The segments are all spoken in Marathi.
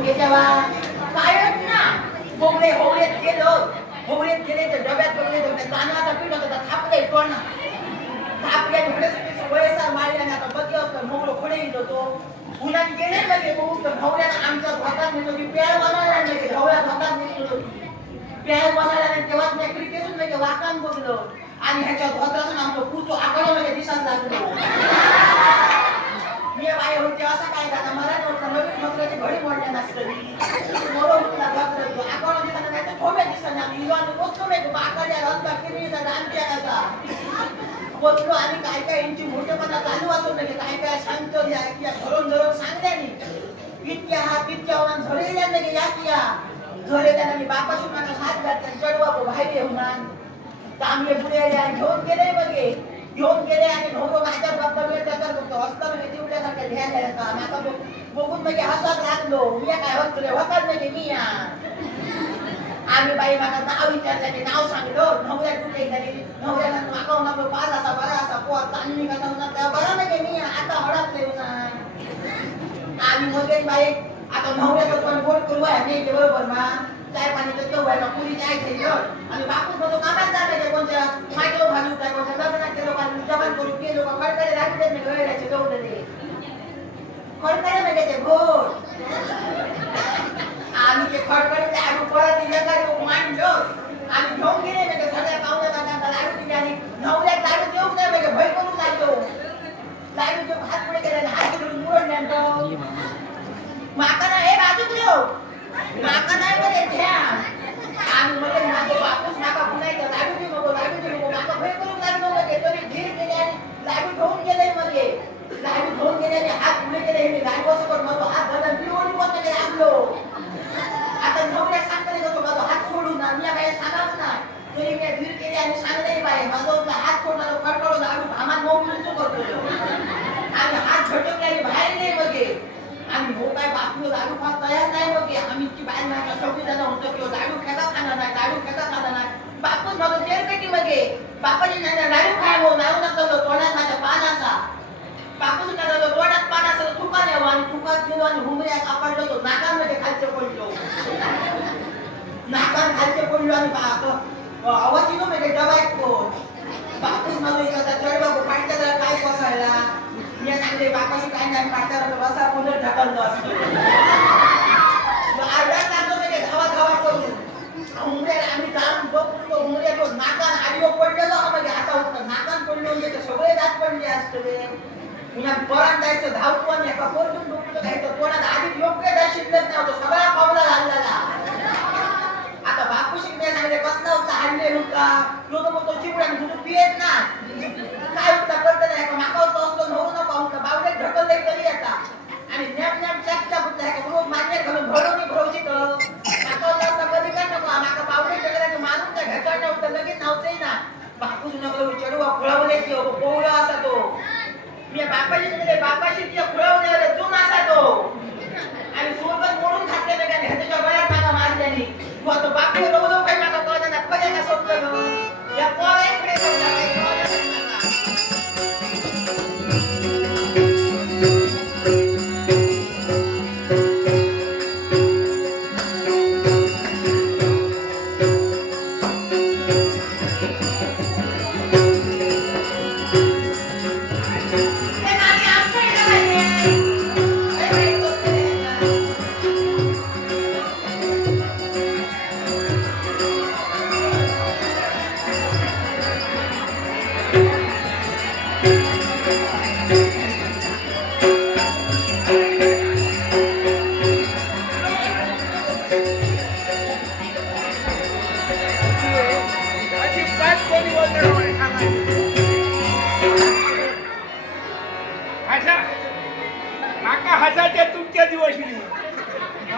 भोगे तेव्हा कायच ना भोगले होगलेत गेलो होगलेत गेले तर डब्यात बघले होते तांदळाचा पीठ होता थापले पण थापले वयसार मारल्या ना आता बघी असतं मोगलो खोडे येतो तो उन्हात गेले लगे बघू तर भावल्यानं आमच्या भातात नेतो की प्यार बनवायला नाही भावल्या भातात नेतो प्यार बनवायला नाही तेव्हाच नाही क्रिकेटून लगे वाकान बघलो आणि ह्याच्या धोत्रातून आमचं पुढचं आकडं लगे दिसायला लागलो मी बाई होते असं काय झालं मराठी होतं नवीन धोत्राची घडी मोडल्या बोललो आणि काय काय यांची मोठेपणा चालू असो म्हणजे काय काय सांगतो या या धरून धरून सांगल्यानी इतक्या हा तितक्या होणार झळेल्या नाही या किया झळेल्या नाही बापाशी माझा हात घातला चढवा भाई येऊन तर आम्ही पुढे घेऊन गेले बघे. घेऊन गेले आणि ढोको माझ्या बाप्पा वेळ त्याचा बघतो असता म्हणजे तेवढ्यासारख्या ध्यान द्यायचा आणि बघ- बघून म्हणजे हसत लागलो. मी काय होत रे होतात म्हणजे मी या. आम्ही बाई माझं नाव विचारलं ते नाव सांगलं हो, नवऱ्या कुठे गेली? नवऱ्याला अकाउंट आपलं पाच असा बरा असा पोहा चांगली कसा होणार त्या बरा नाही मी आता हडपले होणार. आम्ही मग बाई आता नवऱ्याचं पण बोट करू आहे बरोबर ना? चाय पाणी तर तेव्हा आहे ना पुरी चाय खायचं आणि बापूस म्हणतो कामात जाणार आहे कोणत्या मायक्रो घालून काय कोणत्या लग्नात केलं का जबान करून केलो का खडकडे राखू देत नाही गळ्याचे दौडले खडकडे म्हणजे ते घोड आम्ही ते खडखडीत लाडू परत दिले का तो मांडलो आम्ही घेऊन गेले म्हणजे सगळ्या पाहुण्या बागांना लाडू दिले आणि नवऱ्यात लाडू देऊ नाही म्हणजे भय करून लागलो लाडू देऊ हात पुढे केले आणि हात धरून मुरडल्यानंतर माका नाही हे बाजूक देऊ माका नाही मध्ये घ्या आम्ही मध्ये माझे बापूस नाका पुन्हा लाडू दे नको लाडू दे नको माका भय करून लागलो म्हणजे तरी धीर केले आणि लाडू घेऊन गेले मध्ये लाडू घेऊन गेले आणि हात पुढे केले हे लाडू असं करून माझा हात धरला मी ओढी पण लागलो आता नवऱ्या सांगता नाही कसं माझा हात सोडून ना मी काय सांगावं ना तरी मी धीर केली आणि सांगले बाई माझा आपला हात सोडला खडखडून आडू भामात मऊ मृत्यू करतो आणि हात झटकले आणि बाहेर नाही बघे आणि हो काय बाकी लाडू फार तयार नाही बघे? आम्ही इतकी बाहेर नाही चौकी जण होतो की लाडू खेळा खाणार नाही लाडू खेळा खाणार नाही. बापूच मला तेल पेटी बघे बापाजी नाही लाडू खाय हो लावू नका तोंडात माझ्या पानाचा बापूच नका तो तोंडात पानाचा तुका नेवा आणि तुका गेलो आणि हुमऱ्या कापडलो तो नाकांमध्ये खालचे पडलो. नाकान खालचे पडलो आणि बाप आवाज येतो म्हणजे डबा ऐकतो बापूस मला एखादा चढ बापू पाठच्या काय बसायला मी बापाशी काय असतो अर्धा तास धावा धावा करून. उमऱ्याला आम्ही जाऊन बघतो उमऱ्या तो नाकान आडीओ पडलेलो हा म्हणजे आता होतं नाकान पडलो म्हणजे सगळे दात पडले असतो. पुन्हा परत जायचं धावतो आणि एका पोरतून डोकलं घ्यायचं कोणाला आधी योग्य दात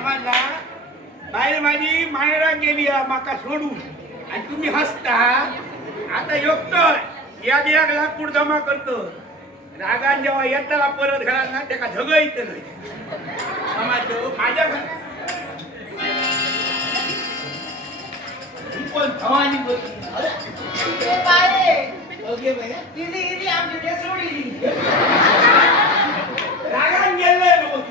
समजला बाई माझी माहेरा गेली माका सोडून. आणि तुम्ही हसता. आता योगतोय याद एक लाकूड जमा करतो. रागान जेव्हा येताला परत घरात ना त्याला झग येत नाही. माझ्या पण ओके आमची. रागान गेलंय लोक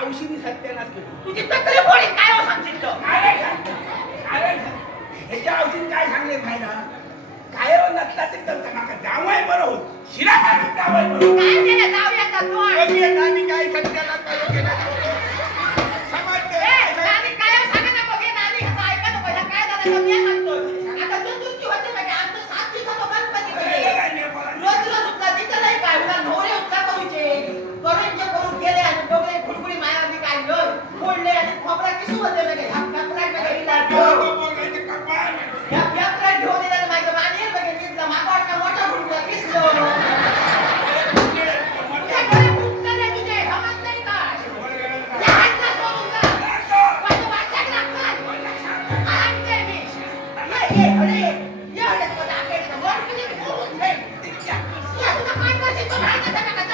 औषधी सत्यानाश केलं तुझी तक्रे कोणी काय हो सांगशील तो? अरे अरे ह्याच्या औषधी काय सांगले फायदा काय हो नसला तरी तर नका जावय बरं होत शिरा काय जावय बरं काय केलं? जावयाचा तो आम्ही काय सत्यानाश केलं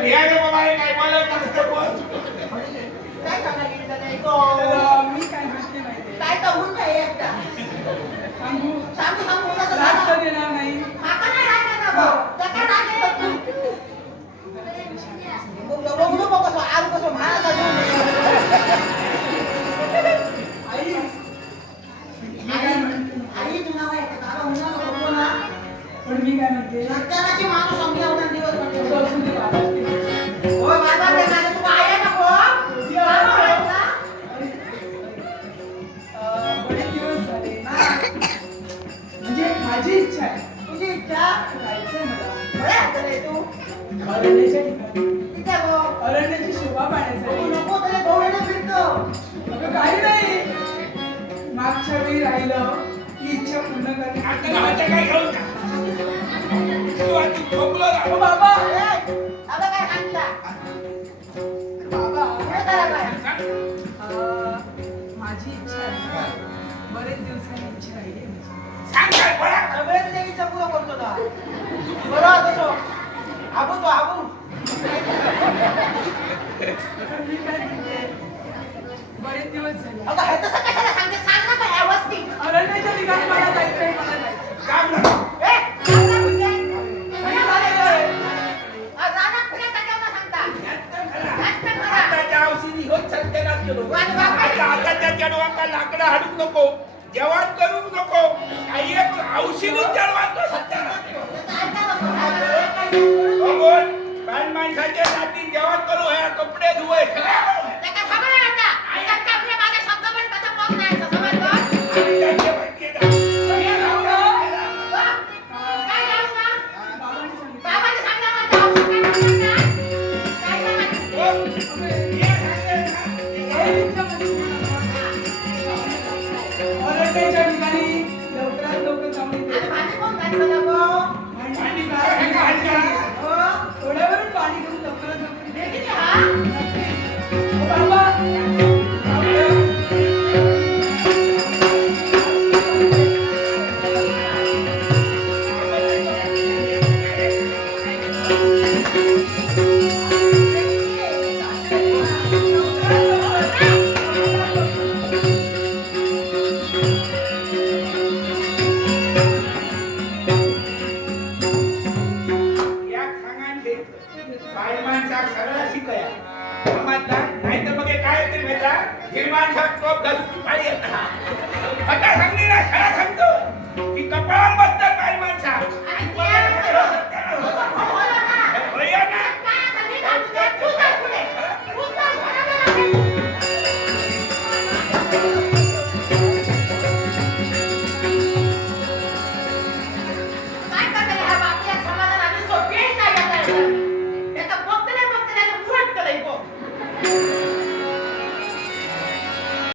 ध्यान बाबा हे काय मला काय सांगा मी काय म्हणते माहिती काय कबूल काय एकदा. सांगू? काय सांगू नका राग तर देणार नाही. काका नाही राग येणार भाऊ. हो. काका राग येतो तू बघू नको कसं आज कसं महाराज राहिलं की इच्छा पूर्ण करणे आता काय घेऊन माझी इच्छा आहे. बरेच दिवसांनी इच्छा राहिली सांग काय बरं सगळ्यात ते. तो आबू तो आबू बरेच दिवस झाले. Bye. in the house.